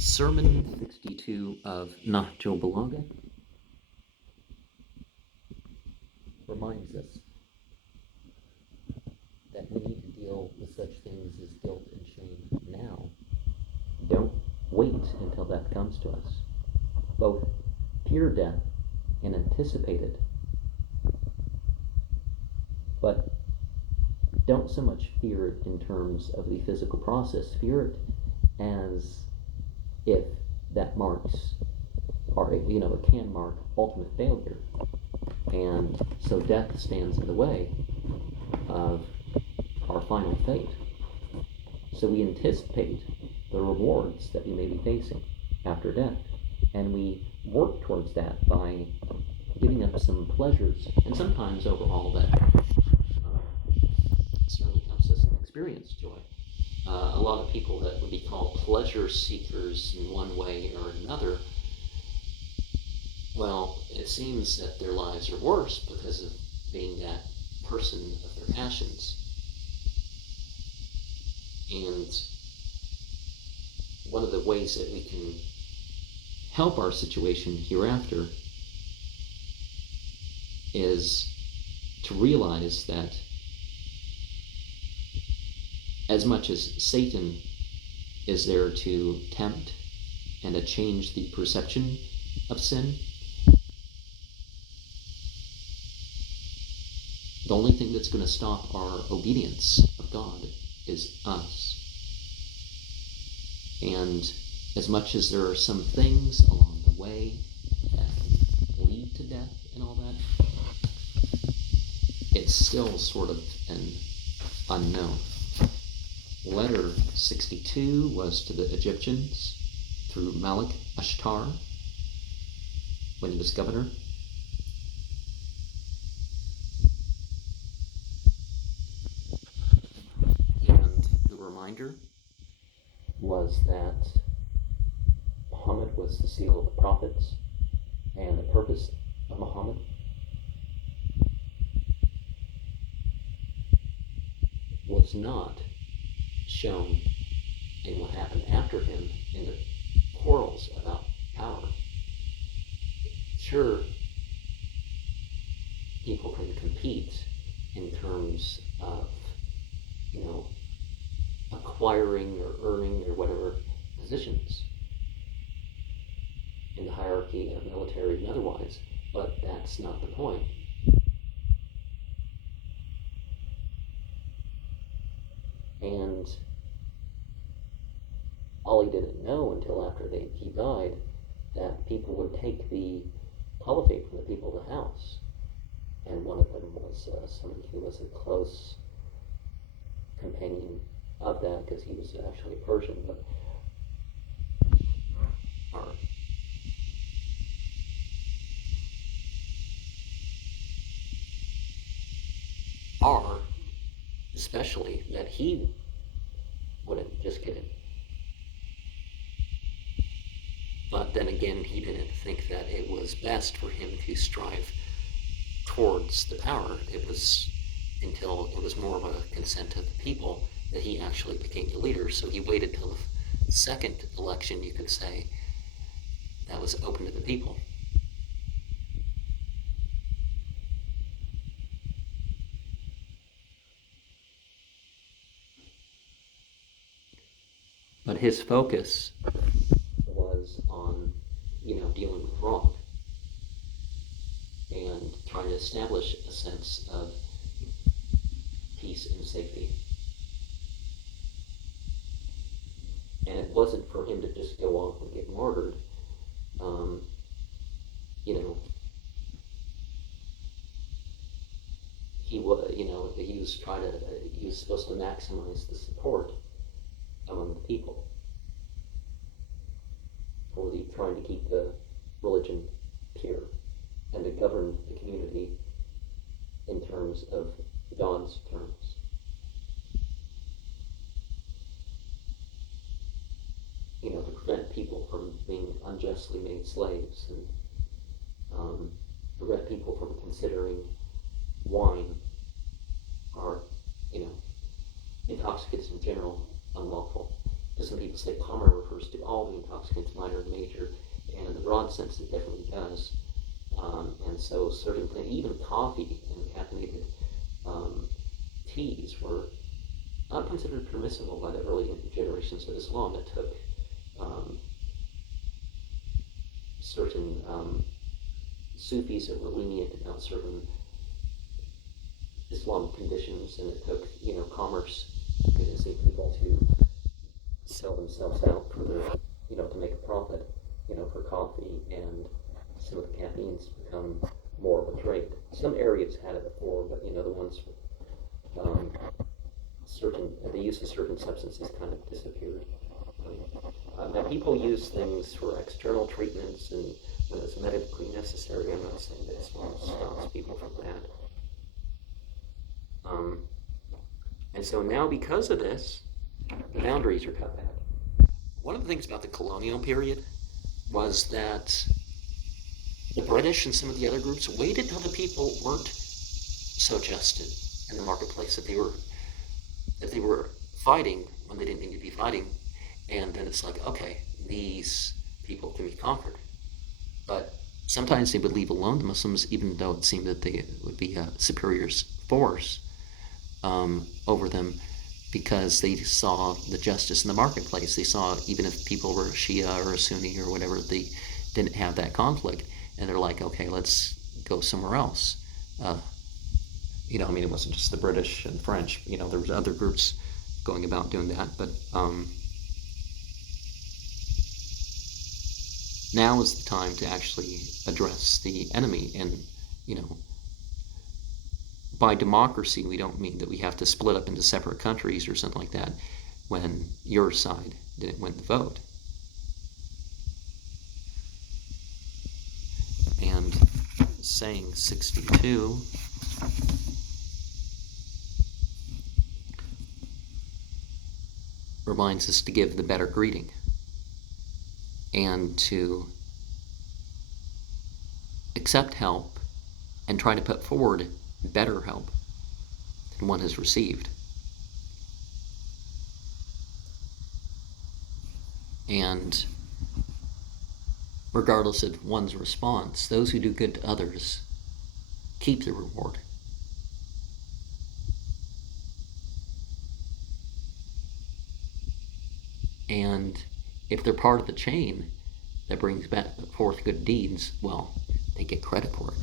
Sermon 62 of Nahjul Balagah reminds us that we need to deal with such things as guilt and shame now. Don't wait until death comes to us. Both fear death and anticipate it, but don't so much fear it in terms of the physical process. Fear it as if that marks, or it can mark ultimate failure, and so death stands in the way of our final fate. So we anticipate the rewards that we may be facing after death, and we work towards that by giving up some pleasures, and sometimes overall that certainly helps us experience joy. A lot of people that would be called pleasure seekers in one way or another, well, it seems that their lives are worse because of being that person of their passions. And one of the ways that we can help our situation hereafter is to realize that as much as Satan is there to tempt and to change the perception of sin, the only thing that's going to stop our obedience of God is us. And as much as there are some things along the way that can lead to death and all that, it's still sort of an unknown. Letter 62 was to the Egyptians through Malik Ashtar when he was governor. And the reminder was that Muhammad was the seal of the prophets, and the purpose of Muhammad was not shown in what happened after him in the quarrels about power. Sure, people can compete in terms of, acquiring or earning or whatever positions in the hierarchy of military and otherwise, but that's not the point. And Ali didn't know until after he died that people would take the caliphate from the people of the house. And one of them was somebody who was a close companion of that, because he was actually a Persian, but are especially that he wouldn't just get it. But then again, he didn't think that it was best for him to strive towards the power. It was until it was more of a consent of the people that he actually became the leader. So he waited till the second election, you could say, that was open to the people. But his focus was on, dealing with wrong and trying to establish a sense of peace and safety. And it wasn't for him to just go off and get martyred. He was supposed to maximize the support among the people. Or was he trying to keep the religion pure and to govern the community in terms of God's terms? To prevent people from being unjustly made slaves, and prevent people from considering wine or, intoxicants in general unlawful. Because some people say Palmer refers to all the intoxicants, minor and major. And in the broad sense, it definitely does. And so certain things, even coffee and caffeinated teas were not considered permissible by the early generations of Islam. It took certain Sufis that were lenient about certain Islamic conditions, and it took, commerce, convincing people to sell themselves out for their, to make a profit, for coffee, and some of the caffeines become more of a trade. Some areas had it before, but the ones the use of certain substances kind of disappeared. Now people use things for external treatments and when it's medically necessary. I'm not saying that Islam stops people from that. And so now because of this, the boundaries are cut back. One of the things about the colonial period was that the British and some of the other groups waited till the people weren't so adjusted in the marketplace that they were fighting when they didn't need to be fighting, and then it's like, okay, these people can be conquered. But sometimes they would leave alone the Muslims, even though it seemed that they would be a superior force over them, because they saw the justice in the marketplace. They saw even if people were Shia or Sunni or whatever, they didn't have that conflict, and they're like, okay, let's go somewhere else. It wasn't just the British and French. There was other groups going about doing that, but now is the time to actually address the enemy. And by democracy, we don't mean that we have to split up into separate countries or something like that when your side didn't win the vote. And saying 62 reminds us to give the better greeting and to accept help and try to put forward better help than one has received. And regardless of one's response, those who do good to others keep the reward. And if they're part of the chain that brings back forth good deeds, well, they get credit for it.